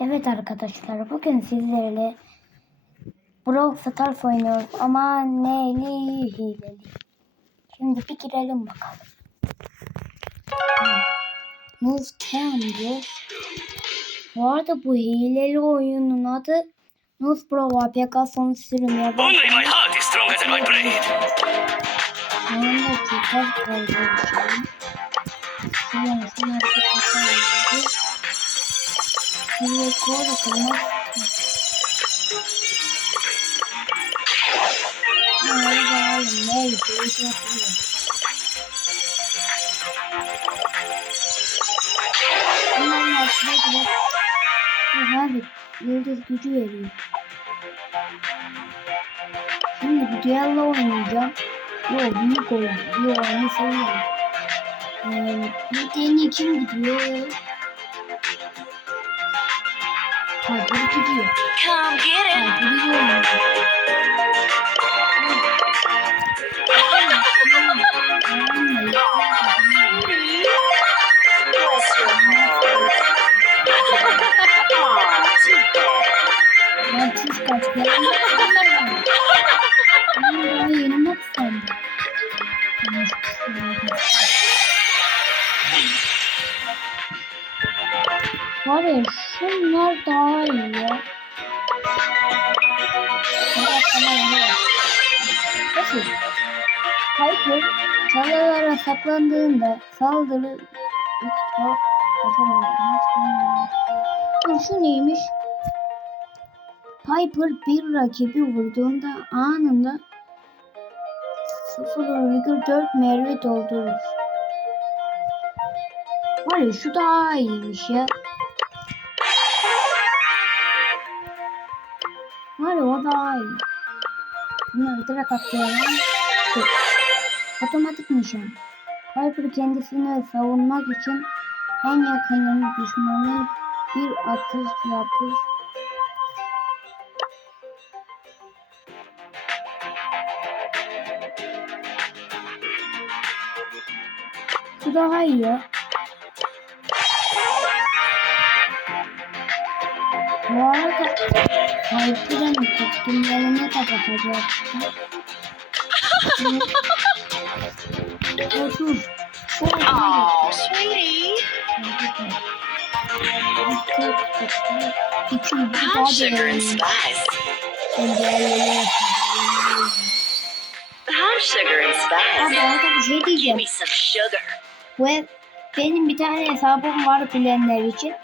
Evet arkadaşlar bugün sizlerle Brawl Stars oynuyoruz ama neyli hileli. Şimdi bir girelim bakalım. Move diyor. Bu arada bu hileli oyunun adı Nuz Pro APK son sürüm ya. Only my heart is stronger than my brain. Yanında tutar koyduğum şey. Şuradan bir kapatalım. Şuraya koy bakalım. Neyse, yapmıyor. Bunların altına bile bu abi yıldız gücü veriyor. Şimdi bir duello oynayacağım. Yo büyük oyun. Yo onu seviyorum. Ee, bir tane kim gidiyor? Piper gidiyor. Piper gidiyor. Too bad. Ben daha yeni mat sandım. Var ya şunlar daha iyi. Nasıl? Piper çalılara saklandığında saldırı şu neymiş? Piper bir rakibi vurduğunda anında 0,4 mermi doldurur. Var ya şu daha iyiymiş ya. Direkt atlayalım. Tık. Otomatik nişan. Piper kendisini savunmak için en yakının düşmanı bir atış yapır. Bu daha iyi Bu arada Piper'ın kostümlerini kapatacaktım. Otur. Otur. Aw, sweetie. I'm sugar and spice. I'm sugar and Abi spice. orada bir şey Give me some sugar. Ve benim bir tane hesabım var bilenler için.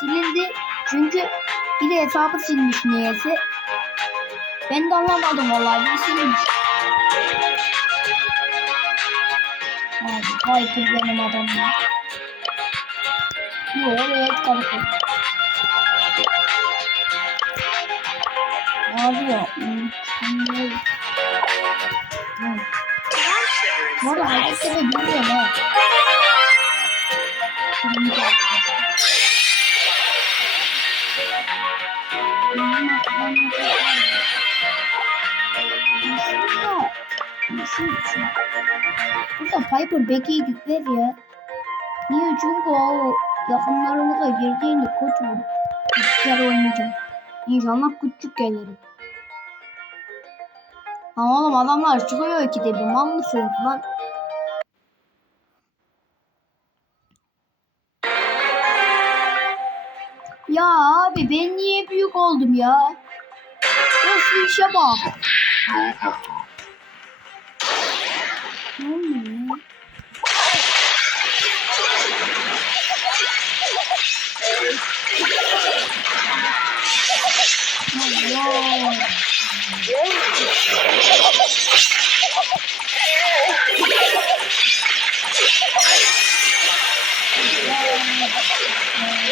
Silindi. Çünkü biri hesabı silmiş niyeyse. Ben de anlamadım vallahi bir silmiş. Abi Piper benim adamım. Yok oraya et karışır. Abi ya. hmm, Bu arada de bilmiyorum ha. Şimdi Burada Piper Becky'yi gitmez ya. Niye? Çünkü o yakınlarımıza girdiğinde koç. İki kere oynayacağım. İnşallah küçük gelirim. Ama oğlum adamlar çıkıyor ikide bir mal mısınız lan? Ya abi ben niye büyük oldum ya? Nasıl işe bak. Ne oluyor ya?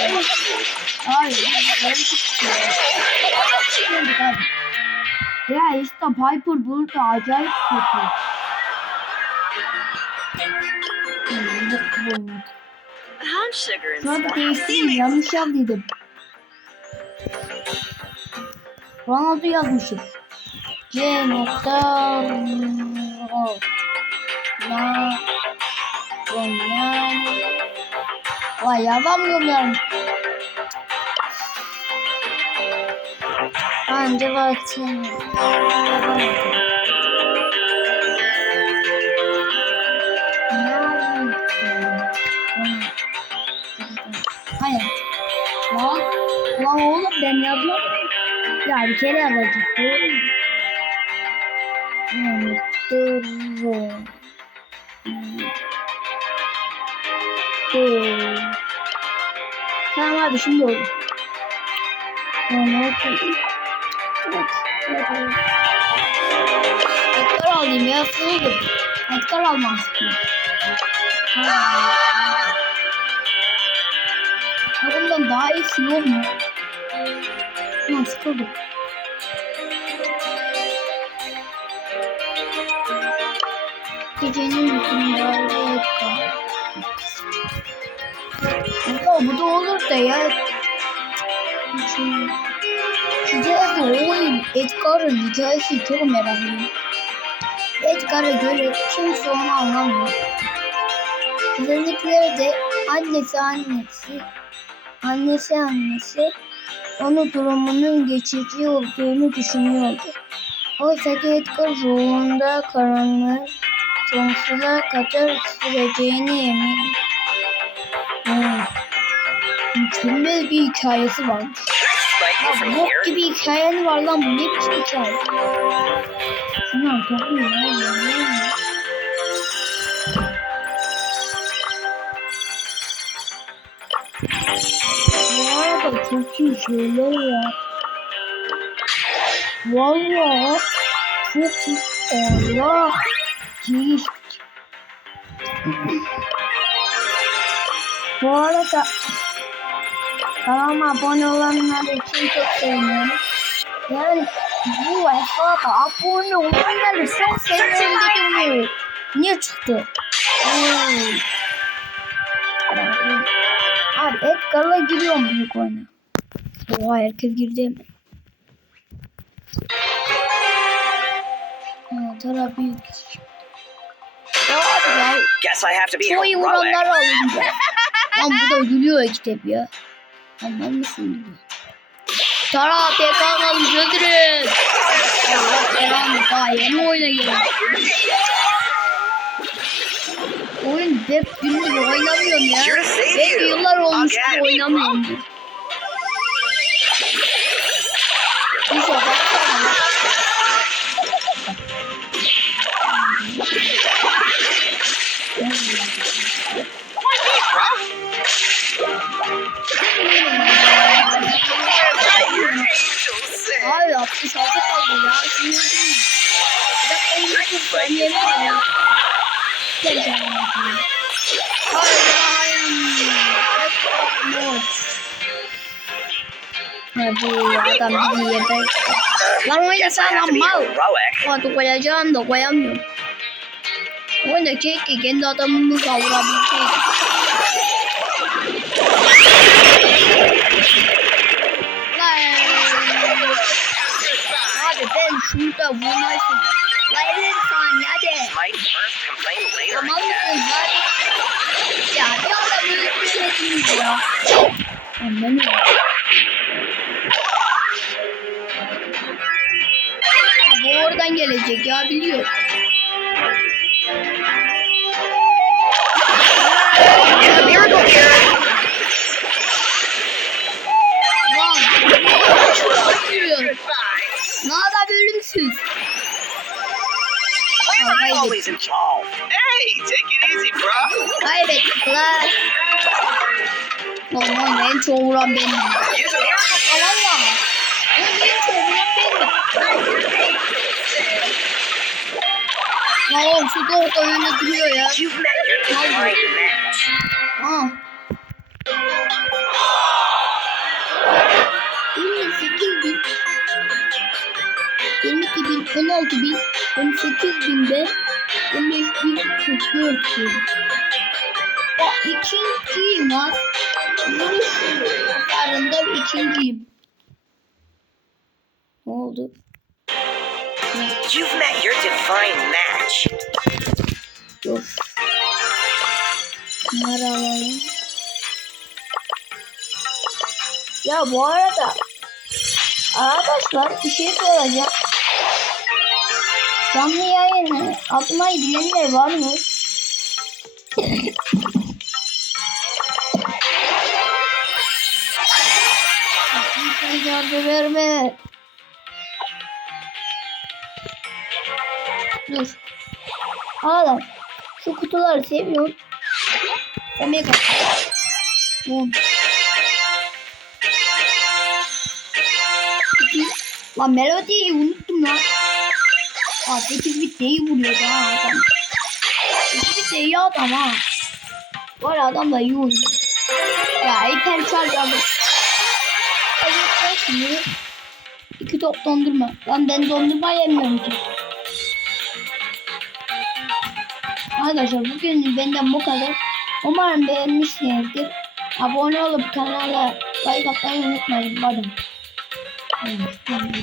Allah. Hayır. Ya işte Piper burada acayip kötü. Sonra değiştirdim yanlış yazdıydım. Ronaldo yazmışım. C nokta Na Ronaldo Vay yazamıyorum bence zaten. Hayır. Lan, lan oğlum ben yazmadım. Ya bir kere yazacak doğru mu? Unutturum. Unutturum. Tamam abi şimdi oldu. Evet, evet. Edgar alayım ya sığdım. Edgar. Ya bundan daha iyisi yok mu? Tamam sıkıldım. Gecenin hükümdarı Edgar. Ya bu da olur da ya. Şu- Hikayesi o oyun. Edgar'ın hikayesi çok meraklıyım. Edgar'a göre kimse onu anlamıyor. Özellikle de annesi annesi annesi annesi onun durumunun geçici olduğunu düşünüyordu. Oysa ki Edgar ruhunda karanlığı sonsuza kadar süreceğine emin. Hmm. Mükemmel bir hikayesi varmış. Ya bok gibi hikayen var lan bu ne biçim hikaye? Şunlar topluyor ya. ya. Arada çok iyi şeyler var. Valla çok iyi. Allah. Giriş. Bu arada kanalıma abone olanlar için çok seviniyorum. Yani bu hesaba abone olanları çok seviyorum dedim mi? Niye çıktı? Hmm. Abi Edgar'la giriyorum büyük oyuna. Oha herkes girdi mi? Ha, tara büyük. Guess I have to be heroic. vuranları alınca. Lan bu da gülüyor kitap ya. Anlar mısın. Tara PK kalmış öldürün. Allah belanı daha yeni oyuna girdim. Oyun hep gündür oynamıyorum ya. You. yıllar olmuştur Again. oynamıyorumdur. Neyse Ben yemedim ya. Gel canım. Hayır hayır. Ha bu adam bizi yeter. Lan oynasana lan mal. Heroic. Fatih koyacağım da koyamıyorum. Oyunda keşke kendi adamımı kavurabilseydim. Lan. Abi ben şurada vurmayısın. Lan Tamam hadi. Ya bir anda böyle bir şey değil ya. Anlamıyorum. Bu oradan gelecek ya biliyor. Lan. Ne adam ölümsüz. Why am I Alright. always involved? Hey, take it easy, bro. Lan lan en çok vuran benim. Use a miracle. Ya valla. Oğlum en çok vuran benim. Oğlum şu doğru önünde duruyor ya. You've met your divine match. Aa. 28 bin 22 bin 16 bin 18 bin de 15 bin 44 bin Ya ikinciyim lan Vuruş hasarında ikinciyim Ne oldu? You've met your divine match. Dur Bunları alalım Ya bu arada Arkadaşlar bir şey soracağım. Canlı yayını atmayı bilenler var mı? Cevap verme. Dur. Ağlar. Şu kutuları seviyorum. Omega. Bum. Lan melodiyi unuttum lan. Aa 8 bit neyi vuruyor da adam. 8 bit de iyi adam ha. Var adam da iyi oynuyor. Ya hiper çar ya. Sen şimdi. İki top dondurma. Lan ben dondurma yemiyorum ki. Arkadaşlar bugün benden bu kadar. Umarım beğenmişsinizdir. Abone olup kanala like atmayı unutmayın. Evet, ben de